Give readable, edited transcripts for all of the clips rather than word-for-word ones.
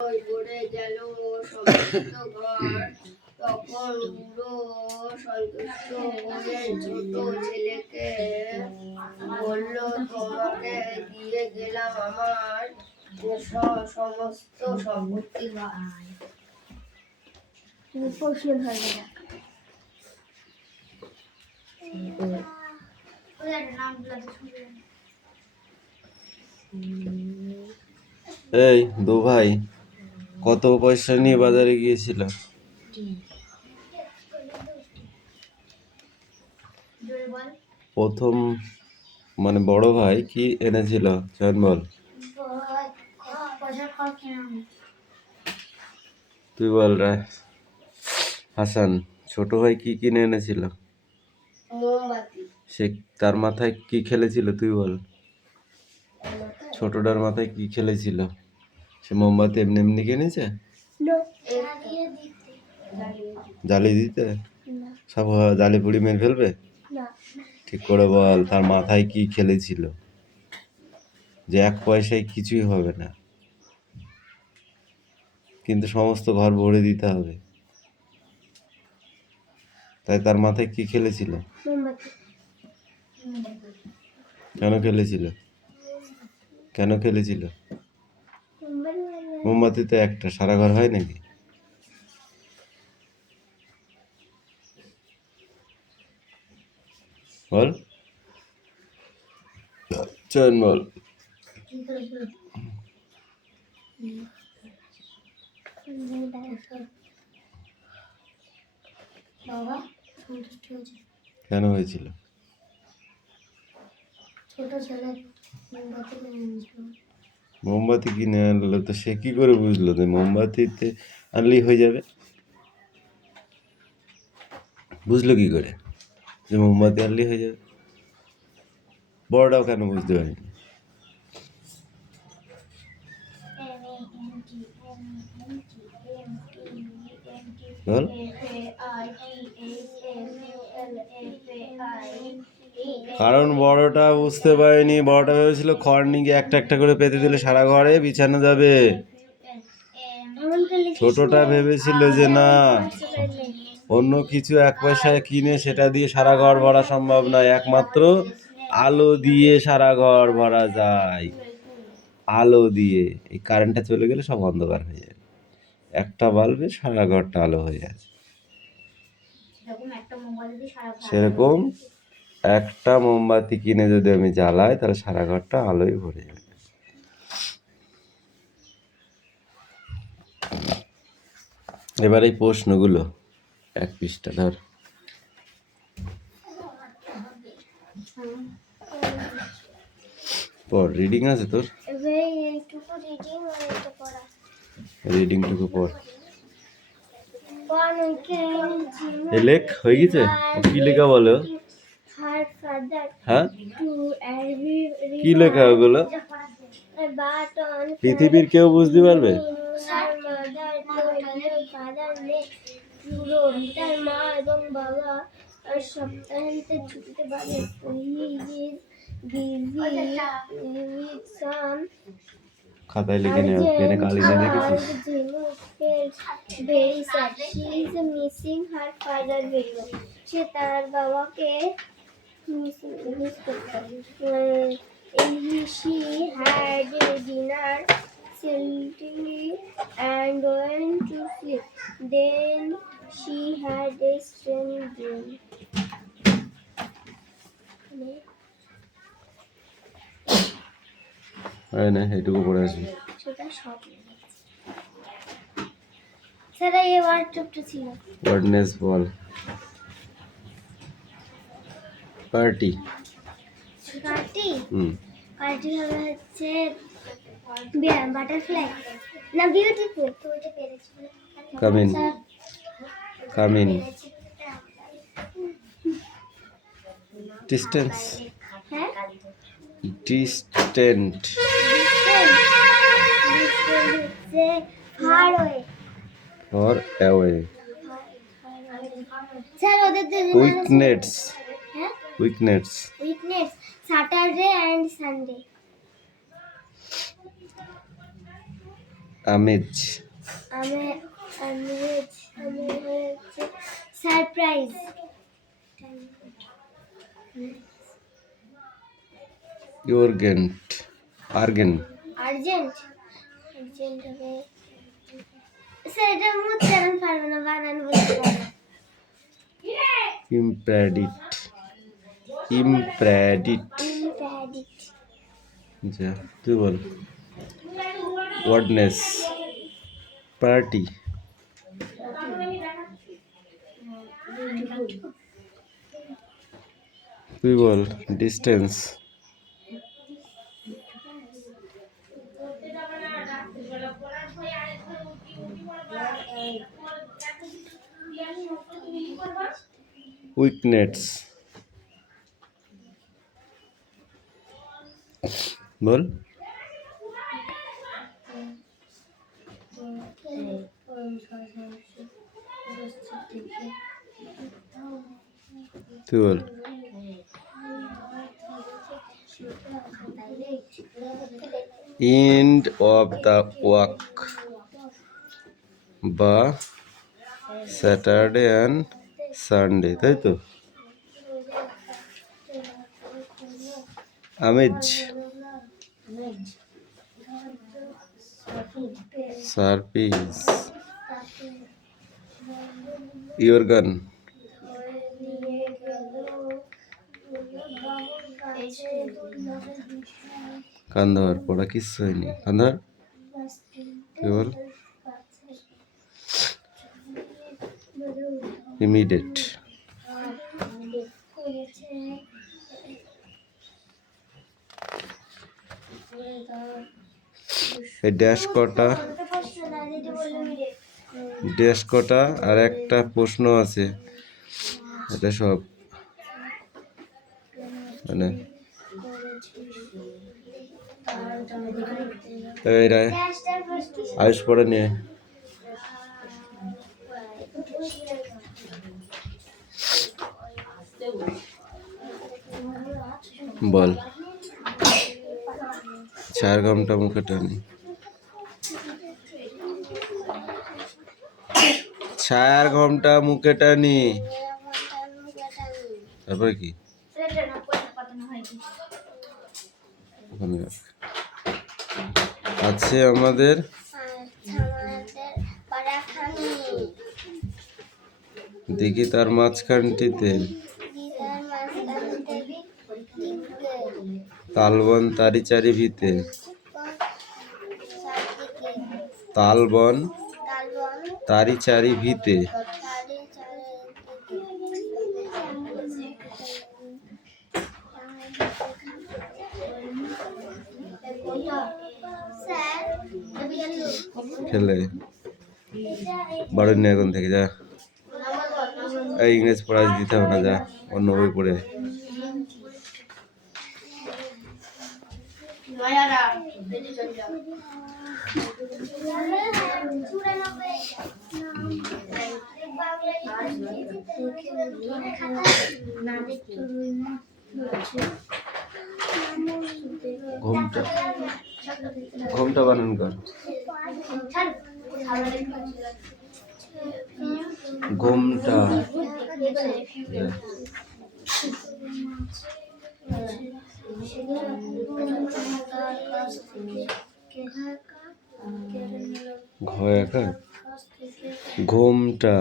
পড়ে গেল সমস্ত ঘর। তখন বুড়ো সন্তুষ্ট হয়ে ছোট ছেলেকে বলল, তোমাকে দিয়ে গেলাম আমার সমস্ত সম্পত্তি। এই দু ভাই কত পয়সা নিয়ে বাজারে গিয়েছিল? প্রথম মানে বড় ভাই কি এনেছিল চয়ন বল, তুই বল রে হাসান। ছোট ভাই কি কিনে এনেছিল? সে তার মাথায় কি খেলেছিল তুই বল। ছোটটার মাথায় কি খেলেছিল? সে মোমবাতি এমনি এমনি কিনেছে? জ্বালিয়ে দিতে? সব জ্বালি পুড়ি মেরে ফেলবে? ঠিক করে বল, তার মাথায় কি খেলেছিল যে এক পয়সায় কিছুই হবে না, কিন্তু সমস্ত ঘর ভরে দিতে হবে? তাই তার মাথায় কি খেলেছিল? কেন খেলেছিল? কেন খেলেছিল? মোমবাতি তো একটা, সারা ঘর হয় নাকি? বল চয়ন বল। কেন হয়েছিল? মোমবাতি কিনে আনলো তো সে কি করে বুঝলো যে মোমবাতিতে আনলেই হয়ে যাবে? বুঝলো কি করে যে মোমবাতি আনলেই হয়ে যাবে? বড়টাও কেন বুঝতে পারিনি? বল। কারণ বড়টা বুঝতে পারেনি, বড়টা ভেবেছিল খড় নিয়ে একটা একটা করে পেতে দিলে সারা ঘরে বিছানো যাবে। ছোটটা ভেবেছিল যে না, অন্য কিছু এক পয়সায় কিনে সেটা দিয়ে সারা ঘর ভরা সম্ভব নয়, একমাত্র আলো দিয়ে সারা ঘর ভরা যায়। আলো দিয়ে, এই কারেন্টটা চলে গেলে সব অন্ধকার হয়ে যাবে, একটা বাল্বে সারা ঘরটা আলো হয়ে আছে। সেরকম একটা মোমবাতি কিনে যদি আমি জ্বালাই তাহলে সারা ঘরটা আলোয় ভরে যাবে। এবার এই প্রশ্নগুলো এক পৃষ্ঠা ধর। পড়, রিডিং আছে তোর? রিডিংটুকু পড়। এই লেখ হয়ে গেছে? কি লেখা বলো? হ্যাঁ, কি লেখা ওগুলো? পৃথিবীর কেউ বুঝতে পারবে? তার মা এবং বাবা সপ্তাহান্তে ছুটিতে বাড়ি। খাতায় লিখে নেও, পেনে কালি দিয়ে দেখেছিস? সে তার বাবাকে মিস করত। She had dinner silently and went to sleep. Then she had a strange dream. না, এটুকু পড়ে আসবি। স্যার এই ওয়ার্ডটা ছিল। ওয়ার্ডনেস বল। পার্টি। পার্টি? পার্টি হবে হচ্ছে বাটারফ্লাই না বিউটিফুল। তো ওইটা পেরেছি। Come in. Come in. Distance. হ্যাঁ, distant. Far away. Far away. Sir ওদের উইকনেস। হ্যাঁ, weakness. Weakness Saturday and Sunday. Amaze. Surprise. Urgent. Urgent. Urgent. Urgent হবে সেটা মুচ্চারণ পারবো না, বানান বলতে পারবো। ইমপ্রেডিট। ইমপ্রেডিট। ইমপ্রেডিট। যা তুই বল। ওয়ার্ডনেস। পার্টি। তুই বল। ডিস্টেন্স। উইকনেস। বল। তুই বল। এন্ড অফ দ্য ওয়াক বা স্যাটারডে অ্যান্ড সানডে, তাই তো? আমেজ। সারপিস। ইয়র্গান। কান্দার পড়া কিচ্ছু হয়নি। কান্দার কি বল। ইমিডিয়েট। এই ড্যাশ কটা, ড্যাশ কটা আর একটা প্রশ্ন আছে, এটা সব মানে এইরা আয়ুষ পড়ে নিয়ে বল। 4 ঘন্টা মুখে টানি। 4 ঘন্টা মুখে টানি। তারপরে কি? আছে আমাদের দেখি তার মাঝখানটিতে তালবন তারি চারি ভিতে। তালবন তারি চারি ভিতে। খেলে বাড়ি নিয়ে এখন থেকে যা। এই ইংরেজ পড়া দিতে হবে না, যা অন্য বই পড়ে। ঘুমটা ঘুমটা বানান কর। ঘুমটা ঘয়কা ঘুমটা।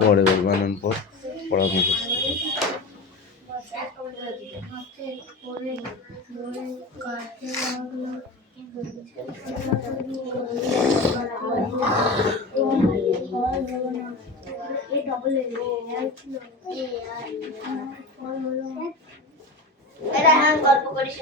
পরে বল, বানান পর, পড়া মুখস্থ। গল্প করিস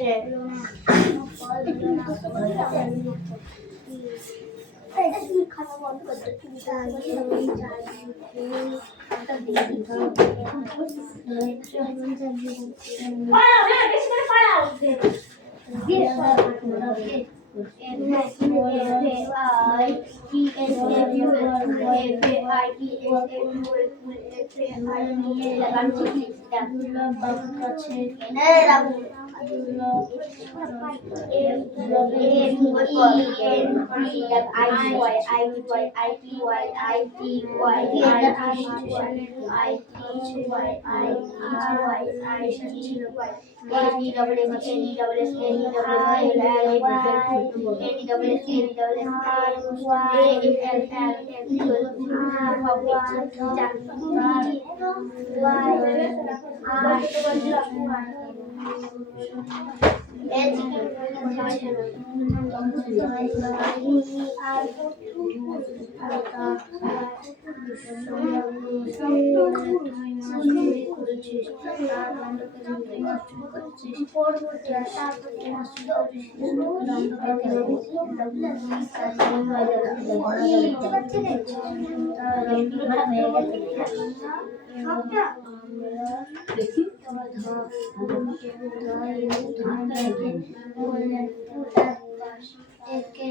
একে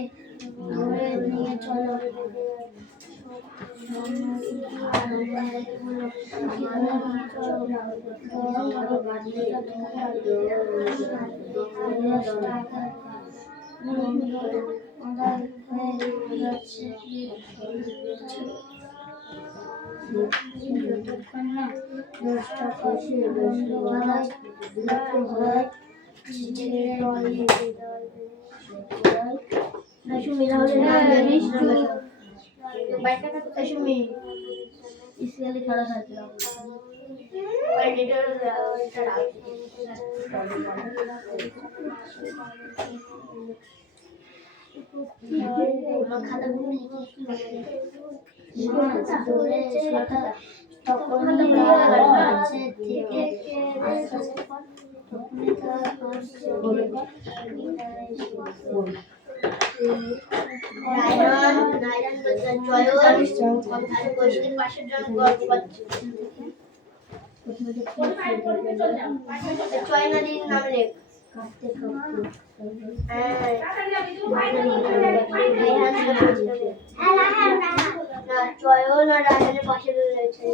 ধরে নিয়ে চলো যতক্ষণ না দশটা পাশে বন্ধ হয় ছেড়ে খেলা থাকলাম খাতাগুলো চয়ন আর রায়হানের পাশে রয়েছে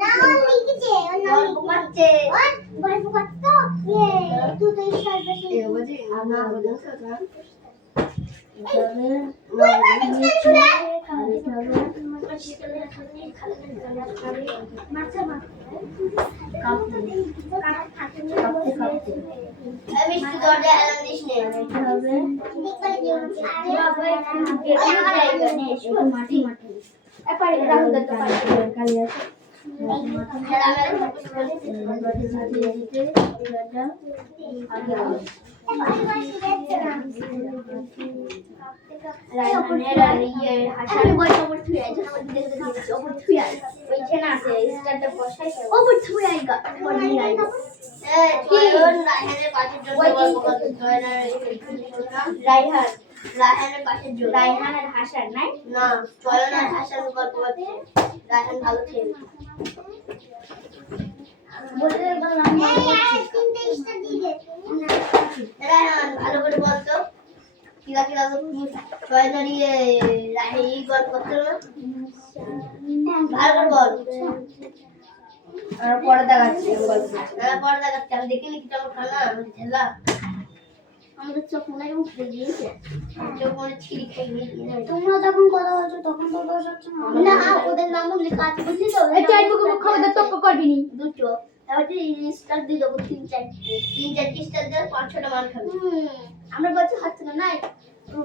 না লিখেছে গল্প করছে গল্প করতে তুই তো ঈশ্বর বেশি বুঝি না বুঝছ না রায়হানের হাসান নাই না চয়ন আর হাসান গল্প করছে রায়হান ভালো ছেলে বলে গেলাম রায়হান ভালো করে বলতো কিরা কিরা চয়ন আর রায়হান এই গল্প করতে না ভালো করে বল আর পরে দেখাচ্ছি পরে দেখাচ্ছি আমি দেখিনি কি কেমন খানা আমি ছেলা আমাদের চোখ মনে হয় উঠে গিয়েছে চোখ মনে ছিঁড়ি খাই গিয়ে তোমরা যখন কথা বলছো তখন তো দোষ হচ্ছে না ওদের নাম লিখা আছে বুঝলি তো এই চার বুকে মুখ খাওয়া তক্ক করবি নি দুটো তাহলে স্টার দিয়ে দেবো তিন চারটি স্টার দিয়ে 5-6টা মান খাবে আমরা বলছি হচ্ছে না নাই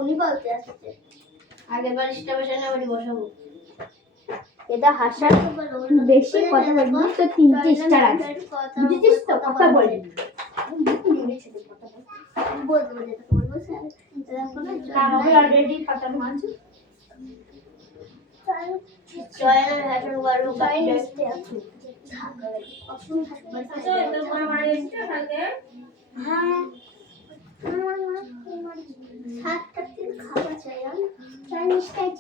উনি বলতে আসছে আগের বার স্টার বসানো আমি বসাবো এটা হাসার বেশি কথা বলবি তো 3টি স্টার আছে বুঝেছিস তো কথা বলবি বলতে বলতে তো বলবো স্যার কাম আমি অলরেডি পাতা মানছি জয়ের হ্যাশন গর্ব জয়েন লিস্টে আছে অপশন থাকবে আচ্ছা তো বড় বড় লিস্ট থাকে হ্যাঁ সাতটা তিন খাবার চাই আমি চাইনিজ টাইপ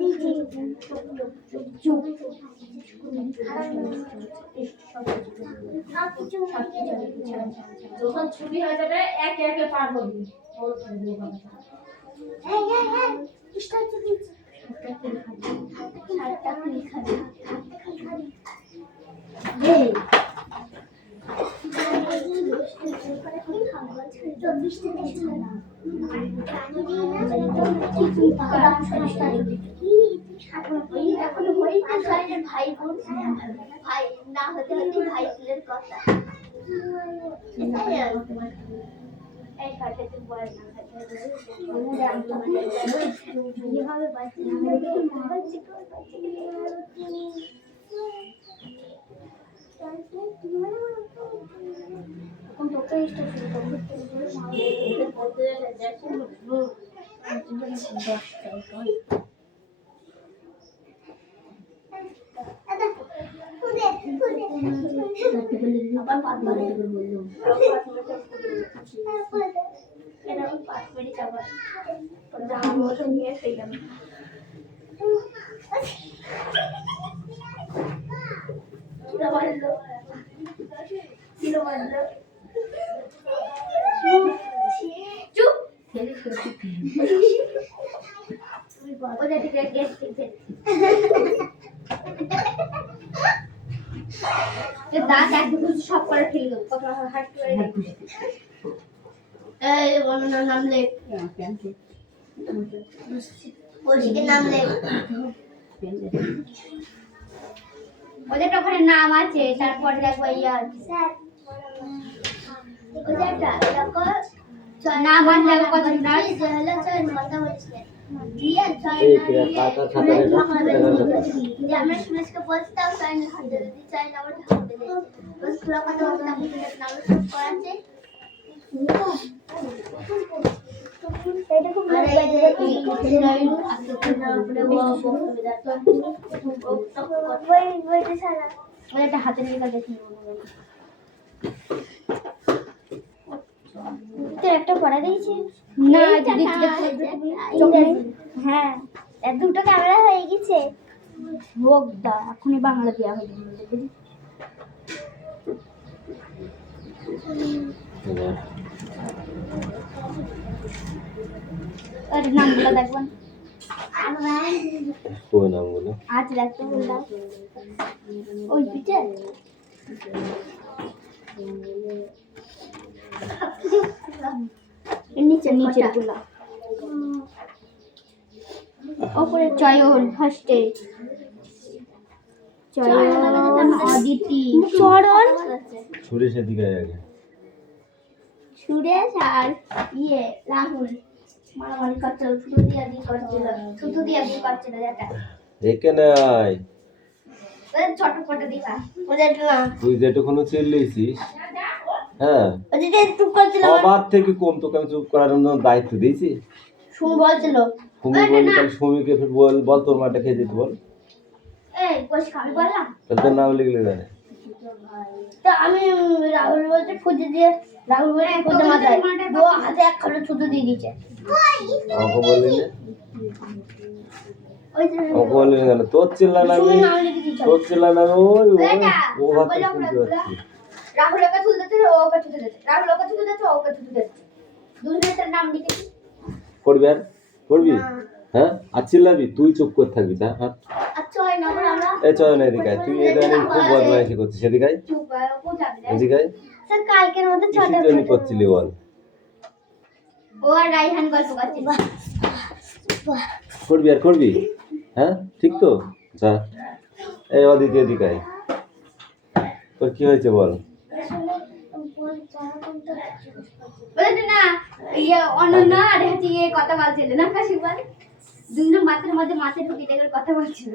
দিয়েছি চুপ যখন ছবি হয়ে যাবে একে একে পার করবি ভাই বোন ভাই না হতে হতে ভাই বোনের কথা এই কাটাতে বল না যেভাবে বাচ্চা দাঁত একদম সব করে ফেলে দেবো কত হাট করে এই বর্ণনার নাম লেখ ওদিকে নাম লেখ ওদের তো ওখানে নাম আছে তারপরে দেখবো ইয়া স্যার ওদেরটা দেখো নাম আছে দেখো কত নাম হলো ছয় মাথা বলছে দিয়ে ছয় যে আমরা সুরেশকে বলতাম ছয় না হাতে দিতে চাই না আমার হাতে দিতে বস পুরো কথা বলতে আমাদের নাম সব করাছে এটা খুব ভালো লাগে এই লাইন আপনি নাম পুরো বই সারা ওটা হাতে নিয়ে দেখি তো একটা পড়া দিয়েছি না দিদি হ্যাঁ এত দুটো ক্যামেরা হয়ে গেছে হোক দা এখনই বাংলা দেওয়া হয়ে যাবে আরে নামগুলো দেখবেন কোন নামগুলো আজ রাতে বললাম ওই পিঠে নিচে নিচে গুলা ওপরে চয়ন ফার্স্টে চয়ন অদিতি চরণ সুরেশ এদিকে আগে সুরেশ আর রাহুল মারামারি করছিল ছুটু দিয়া দিয়ে করছিল যেটা এখানে আয় ছটপটে দিবা ওদের না তুই যেটুকুনো চিল্লিছিস হ্যাঁ ওদের চুপ করছিল সবার থেকে কম তোকে আমি চুপ করার জন্য দায়িত্ব দিয়েছি শুন বলছিল তুমি বলি তাহলে সুমিকে ফির বল তোর মাটা খেয়ে যেতে বল এই কোশ খালি বললাম তাহলে তোর নাম লিখলে জানে তো আমি রাহুল বলতে খুঁজে দিয়ে রাহুল বলে খুঁজে মাথায় দো হাতে এক খালো ছুটু দিয়ে দিয়েছে আমাকে বললি না ওই যে আমাকে বললি না কেন তোর চিল্লান আমি শুন নাম লিখে দিয়েছে তোর চিল্লান আমি ওই ও ভাত বললাম শুনতে পাচ্ছি রাহুল ওকে তুলতে দিচ্ছে ও ওকে তুলতে দিচ্ছে রাহুল ওকে তুলতে দিচ্ছে ও ওকে তুলতে দিচ্ছে দুজনের নাম লিখেছি করবি আর করবি হ্যাঁ আর চিল্লাবি তুই চুপ করে থাকবি তা হ্যাঁ আচ্ছা হয় না আমরা এই চল না এদিকে আয়। তুই এদানি খুব বদমাইশি করছিস এদিকে আয়। চুপ ও যাবে না এদিকে আয়। স্যার কালকের মধ্যে কিসের ছটা জন্য করছিলি বল ও আর রাইহান গল্প করছিল করবি আর করবি হ্যাঁ ঠিক তো যা এই অদিতি এদিকে আয়। তোর কি হয়েছে বল বলে না অনন্য আর হচ্ছে কথা বলছিল না কাশি বল দুজন মাছের মধ্যে মাছের ঢুকে দেখে কথা বলছিল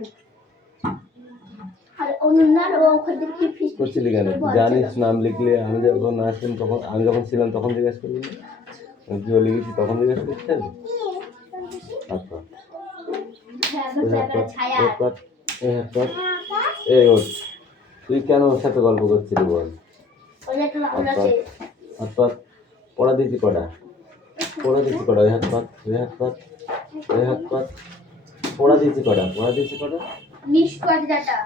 আর অনন্য আর ও ওখানে কি ফিস করছিলি কেন তুই জানিস নাম লিখলে আমি যখন আসলাম তখন আমি যখন ছিলাম তখন জিজ্ঞেস করবি না আমি কি লিখেছি তখন জিজ্ঞেস করতে হবে আচ্ছা ছায়া এই ওঠ তুই কেন ওর সাথে গল্প করছিলি বল ওই একটা রাহুল আছে হাত পাত পড়া দিয়েছি কটা ওই হাত পাত পড়া দিয়েছি কটা নিষ্পাত ডাটা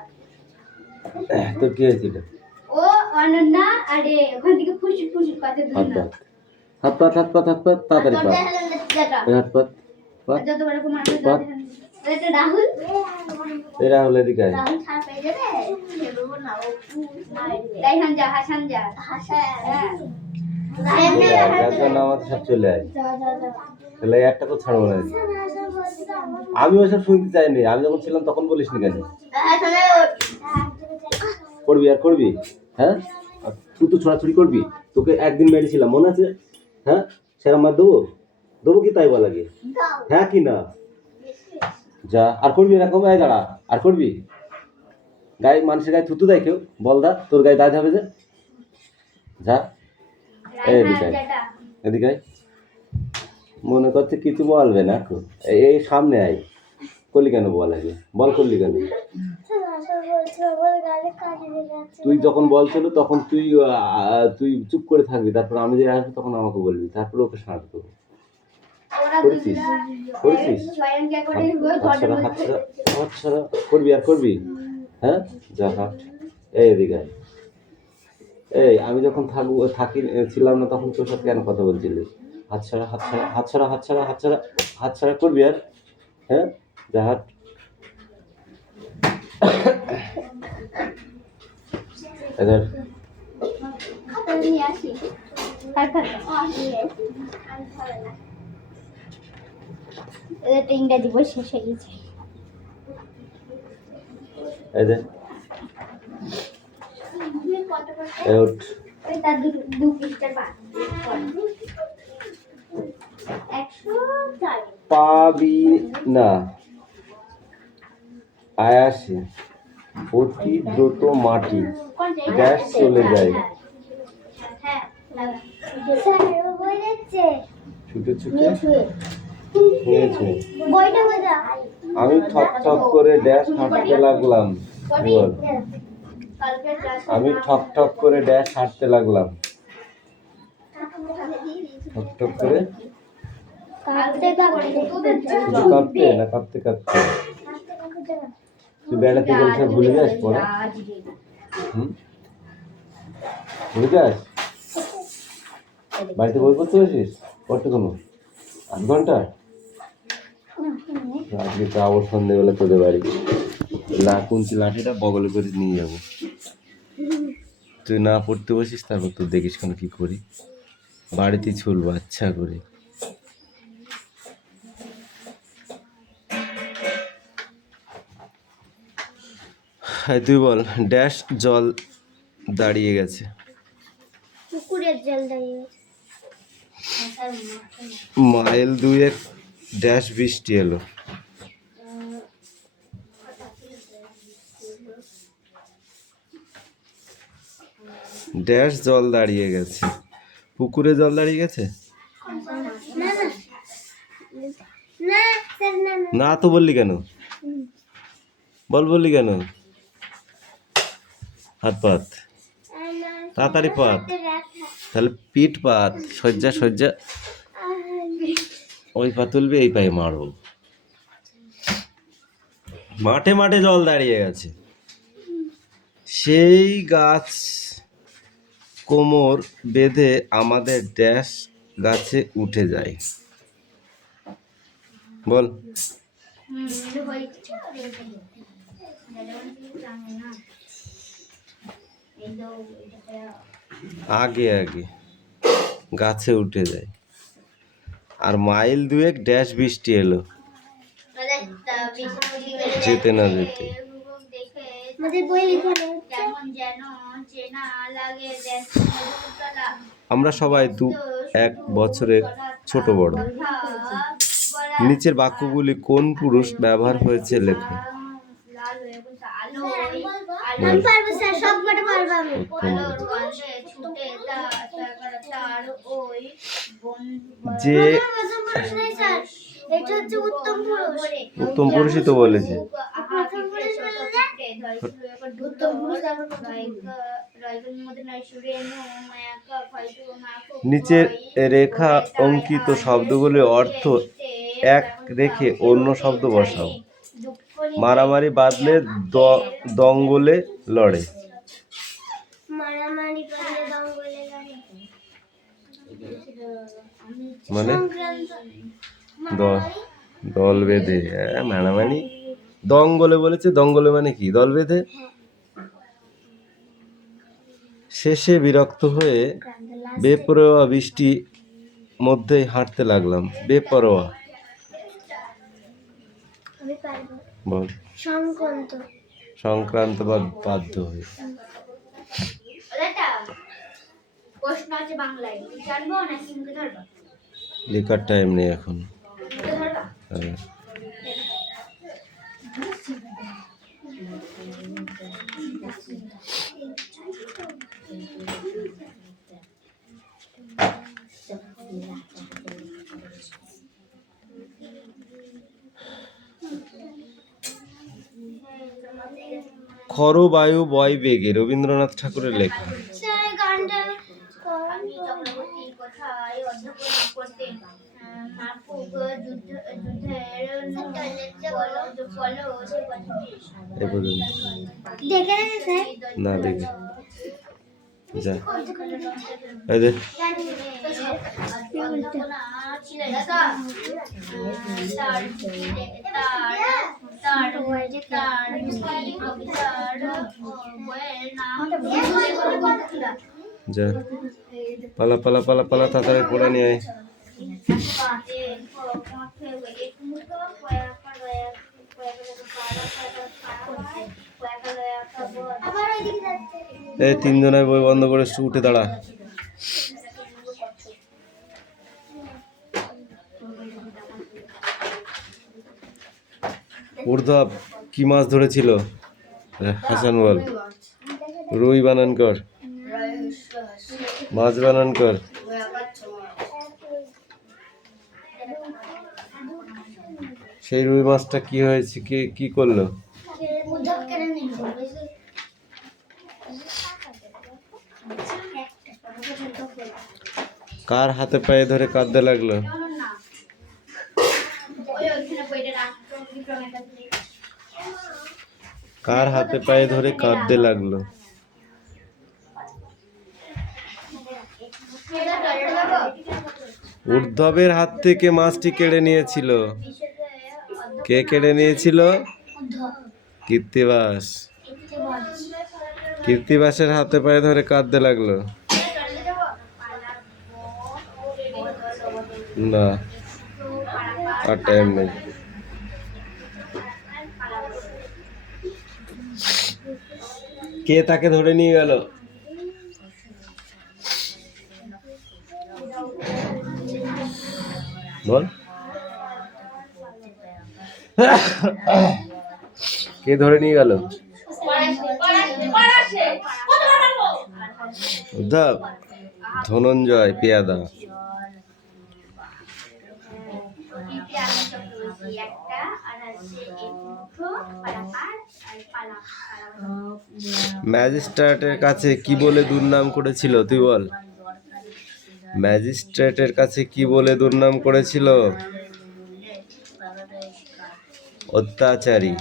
তোর কি হয়েছিল ও অনন্যা আরে ওখান থেকে ফুসুক ফুসুক কথা হাত দুজন হাত পাত তাড়াতাড়ি পাত, ওই হাত পাত পাত পাত। এই রাহুল এদিকে আয়। যার নামাতে সব চলে আয়, তাহলে একটা তো ছাড়বো না। আমি ওইসব শুনতে চাইনি, আমি যখন ছিলাম তখন বলিস নি কেন? করবি আর করবি, হ্যাঁ তুই তো ছোড়াছুড়ি করবি, তোকে একদিন মেরেছিলাম মনে আছে? হ্যাঁ সেরকম মার দেবো কি তাই বল আগে, হ্যাঁ কি না? যা আর করবি এরকম, দাঁড়া আর করবি। গায়ে মানুষের গায়ে থুতু দেয় কেউ? বল দা তোর গায়ে দায় হবে যে, যা এদিকে এদিকে মনে করছে কিছু বলবে না, এই সামনে আয়। করলি কেন বল আগে, বল করলি কেন? তুই যখন বলছিল তখন তুই চুপ করে থাকবি, তারপর আমি যে আসবো তখন আমাকে বলবি, তারপরে ওকে সাহায্য করবো। করেছিস করেছিস হাতছাড়া করবি আর করবি, হ্যাঁ যা হাট এদিকে। এই আমি যখন ছিলাম না তখন তোর সাথে কেন কথা বলছিলি? হাতছাড়া করবি আর, হ্যাঁ যা হাট। এদের ইংরেজি বই শেষ হয়ে গেছে। এদের পাবি না আয়াসে অতি দ্রুত মাটি গ্যাস চলে যায়, ছুটে ছুটে আমি ঠক ঠক করে ড্যাশ হাঁটতে লাগলাম। আমি ঠক ঠক করে ড্যাশ হাঁটতে লাগলাম, ঠক ঠক করে কাঁপতে না কাঁপতে কাঁপতে। তুই বেড়াতে গেলে সব ভুলে যাস পরে, ভুলে যাস? বাড়িতে বই পড়তে বসিস কতক্ষণ? 8 ঘন্টা? আজকে তো আবার সন্ধ্যেবেলা তোদের বাড়ি কুঞ্চি লাঠিটা বগলে করে নিয়ে যাবো। তুই না পড়তে বসিস, তারপর তুই দেখিস কেন কি করি, বাড়িতে ছুলবো আচ্ছা করে। তুই বল ড্যাশ জল দাঁড়িয়ে গেছে, পুকুরের জল দাঁড়িয়ে গেছে। মাইল 2 ড্যাশ বৃষ্টি এলো, ড্যাশ জল দাঁড়িয়ে গেছে, পুকুরে জল দাঁড়িয়ে গেছে। না তো বললি কেন? বললি কেন? হাত পাত তাড়াতাড়ি পাত, তাহলে পিঠ পাত, সজ্জা ওই পা তুলবি, এই পায়ে মারবো। মাঠে মাঠে জল দাঁড়িয়ে গেছে, সেই গাছ কোমর বেঁধে আমাদের ড্যাশ গাছে উঠে যায়। বল আগে আগে গাছে উঠে যায়, আর মাইল 2 ড্যাশ বৃষ্টি এলো, যেতে না যেতে। আমরা সবাই 1 বছরের ছোট বড়। নিচের বাক্যগুলি কোন পুরুষ ব্যবহার হয়েছে লেখো। যে উত্তম পুরুষই তো বলেছে। নিচের রেখা অঙ্কিত শব্দগুলির অর্থ এক রেখে অন্য শব্দ বসাও। মারামারি বাঁধলে দঙ্গলে লড়ে। মানে দল বেঁধে, মানামানি। দঙ্গলে বলেছে, দঙ্গলে মানে কি? দল বেঁধে। শেষে বিরক্ত হয়ে বেপরোয়া বৃষ্টি মধ্যেই হাঁটতে লাগলাম। বেপরোয়া বল। সংক্রান্ত বা বাধ্য হয়ে। প্রশ্ন আছে বাংলায়, জানবো নাকি মুখে ধরবা? লেখার টাইম নেই এখন। মুখে ধরবা? হ্যাঁ। খরবায়ু বয় বেগে, রবীন্দ্রনাথ ঠাকুরের লেখা। আমি চক্রবর্তীর কথায় অধ্যাপনা করতেন। মার্কুক যুদ্ধের এ পর্যন্ত না দেখে যা এই দে। যা পালা পালা পালা পালা, তাড়াতাড়ি পড়ে নিয়ে আয়। এই তিনজনের বই বন্ধ করে উঠে দাঁড়া। ঊর্ধ্ব কি মাছ ধরেছিল? হাসান বল। রুই বানান কর, মাছ বানান কর। সেই রুই মাছটা কি হয়েছে, কি করলো? কার হাতে পায়ে ধরে কাঁদতে লাগলো? কার হাতে পায়ে ধরে কাঁদতে লাগলো? ঊর্ধ্বের হাত থেকে মাছটি কেড়ে নিয়েছিল। কে কেড়ে নিয়েছিল? কৃত্তিবাস। কৃত্তিবাসের হাতে পায়ে ধরে কাঁদতে লাগলো। না, আর টাইম নেই। কে তাকে ধরে নিয়ে গেল? বল। কে ধরে নিয়ে গেল? ধনঞ্জয় পেয়াদা। ম্যাজিস্ট্রেটের কাছে কি বলে দুর্নাম করেছিল? তুই বল। ম্যাজিস্ট্রেটের কাছে কি বলে দুর্নাম করেছিল? অত্যাচারী।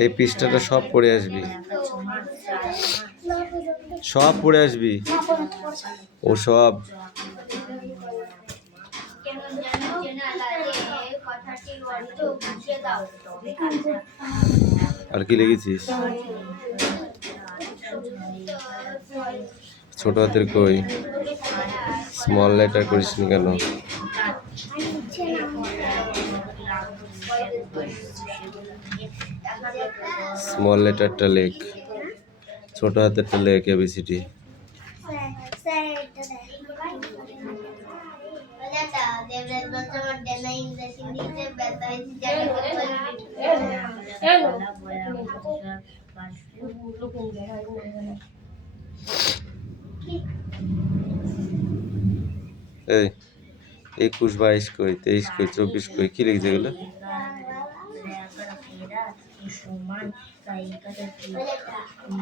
এই পৃষ্ঠাটা সব পড়ে আসবি, সব পড়ে আসবি। ও সব আর কি লিখেছিস? ছোট হাতের কই? স্মল লেটার করিস নি কেন? স্মল লেটারটা লেখ, ছোট হাতেরটা লেখ, এবিসিডি। এই 21, 22 কই, 23 কই, 24 কই, কি লিখছে এগুলো?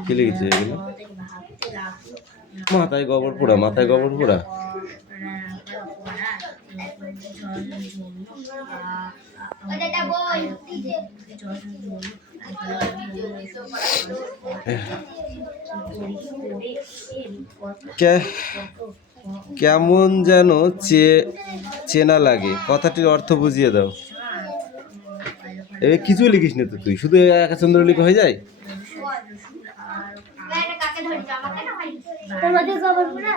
কি লিখেছে এগুলো? মাথায় গোবর পোড়া, মাথায় গোবর পোড়া। কেমন যেন চেনা লাগে, কথাটির অর্থ বুঝিয়ে দাও। কিছু লিখিস না তো তুই, শুধু একাচন্দ্র লিখে হয়ে যায়। কাকে ধরছো আমাকে না ভাই? তোমাদের গোবর পোড়া